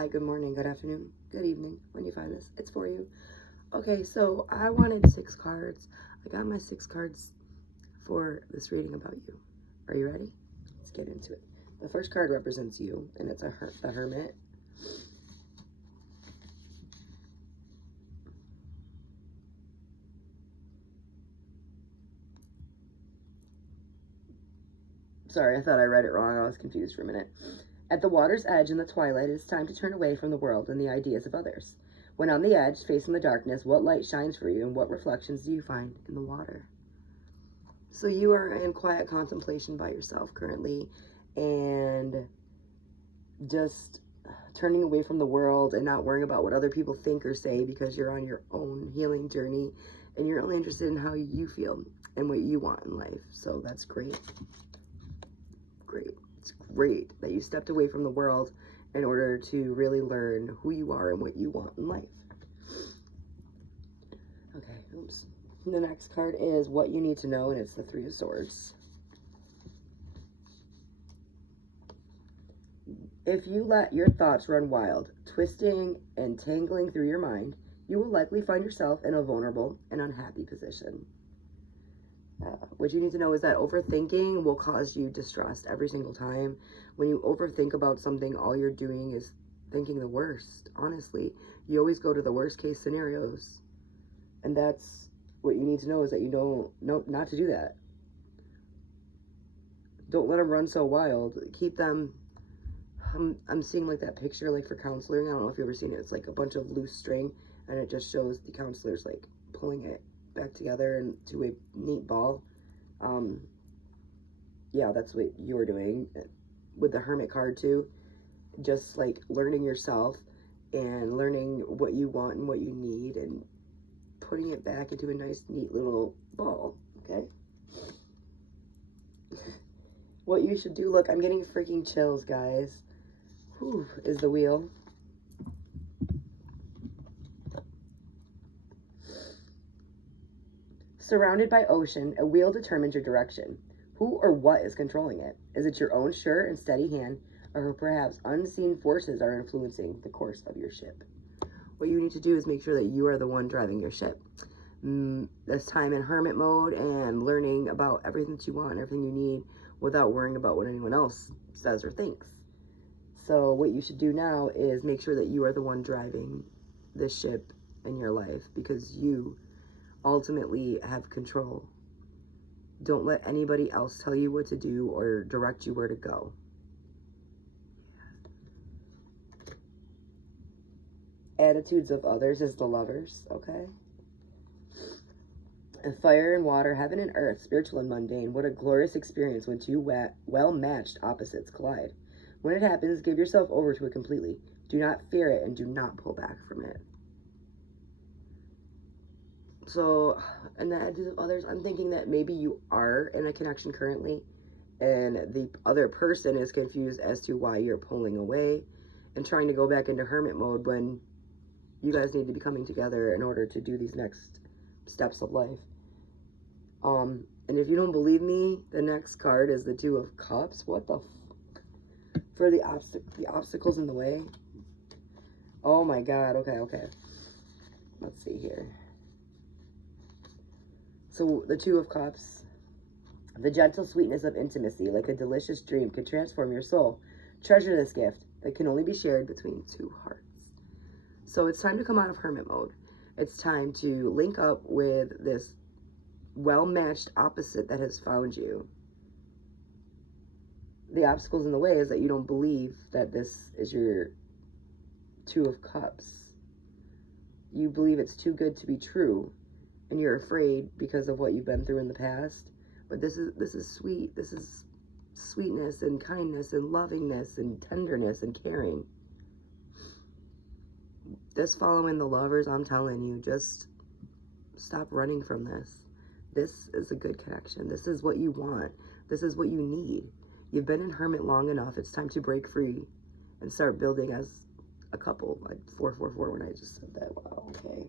Hi, good morning, good afternoon, good evening. When you find this, it's for you. Okay, so I wanted 6 cards. I got my 6 cards for this reading about you. Are you ready? Let's get into it. The first card represents you, and it's the Hermit. Sorry, I thought I read it wrong. I was confused for a minute. At the water's edge in the twilight, it is time to turn away from the world and the ideas of others. When on the edge, facing the darkness, what light shines for you and what reflections do you find in the water? So you are in quiet contemplation by yourself currently, and just turning away from the world and not worrying about what other people think or say, because you're on your own healing journey and you're only interested in how you feel and what you want in life. So that's great. Great. It's great that you stepped away from the world in order to really learn who you are and what you want in life. Okay, oops. The next card is what you need to know, and it's the Three of Swords. If you let your thoughts run wild, twisting and tangling through your mind, you will likely find yourself in a vulnerable and unhappy position. What you need to know is that overthinking will cause you distress every single time. When you overthink about something, all you're doing is thinking the worst. Honestly, you always go to the worst case scenarios. And that's what you need to know, is that you don't, not to do that. Don't let them run so wild. Keep them. I'm seeing like that picture, like for counseling. I don't know if you've ever seen it. It's like a bunch of loose string, and it just shows the counselors like pulling it back together into a neat ball. Yeah, that's what you're doing with the Hermit card too. Just like learning yourself and learning what you want and what you need, and putting it back into a nice, neat little ball. Okay. What you should do, look, I'm getting freaking chills, guys. Whew, is the Wheel. Surrounded by ocean, a wheel determines your direction. Who or what is controlling it? Is it your own sure and steady hand, or perhaps unseen forces are influencing the course of your ship? What you need to do is make sure that you are the one driving your ship. This time in hermit mode and learning about everything that you want, everything you need, without worrying about what anyone else says or thinks. So what you should do now is make sure that you are the one driving this ship in your life, because you ultimately have control. Don't let anybody else tell you what to do or direct you where to go. Attitudes of others is the Lovers, okay? And fire and water, heaven and earth, spiritual and mundane. What a glorious experience when two well-matched opposites collide. When it happens, give yourself over to it completely. Do not fear it and do not pull back from it. So, and the attitudes of others, I'm thinking that maybe you are in a connection currently, and the other person is confused as to why you're pulling away and trying to go back into hermit mode when you guys need to be coming together in order to do these next steps of life. And if you don't believe me, the next card is the Two of Cups. What the for the obstacles in the way. Oh my God. Okay. Let's see here. So the Two of Cups, the gentle sweetness of intimacy, like a delicious dream, could transform your soul. Treasure this gift that can only be shared between two hearts. So it's time to come out of hermit mode. It's time to link up with this well-matched opposite that has found you. The obstacles in the way is that you don't believe that this is your Two of Cups. You believe it's too good to be true, and you're afraid because of what you've been through in the past. But this is sweet. This is sweetness and kindness and lovingness and tenderness and caring. Just following the Lovers, I'm telling you, just stop running from this. This is a good connection. This is what you want. This is what you need. You've been in hermit long enough. It's time to break free and start building as a couple. Like 444 when I just said that. Wow, okay.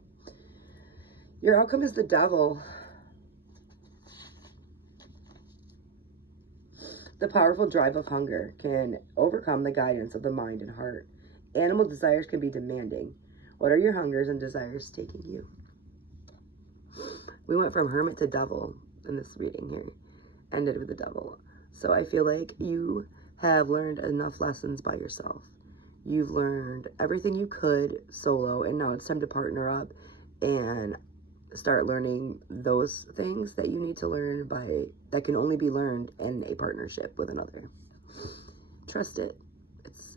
Your outcome is the Devil. The powerful drive of hunger can overcome the guidance of the mind and heart. Animal desires can be demanding. What are your hungers and desires taking you? We went from hermit to devil in this reading here. Ended with the devil. So I feel like you have learned enough lessons by yourself. You've learned everything you could solo, and now it's time to partner up and start learning those things that you need to learn that can only be learned in a partnership with another. Trust it.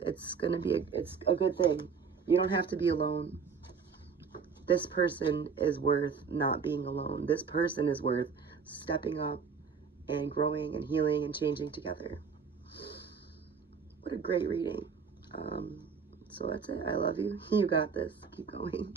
It's gonna be it's a good thing. You don't have to be alone. This person is worth not being alone. This person is worth stepping up and growing and healing and changing together. What a great reading. So that's it. I love you. You got this. Keep going.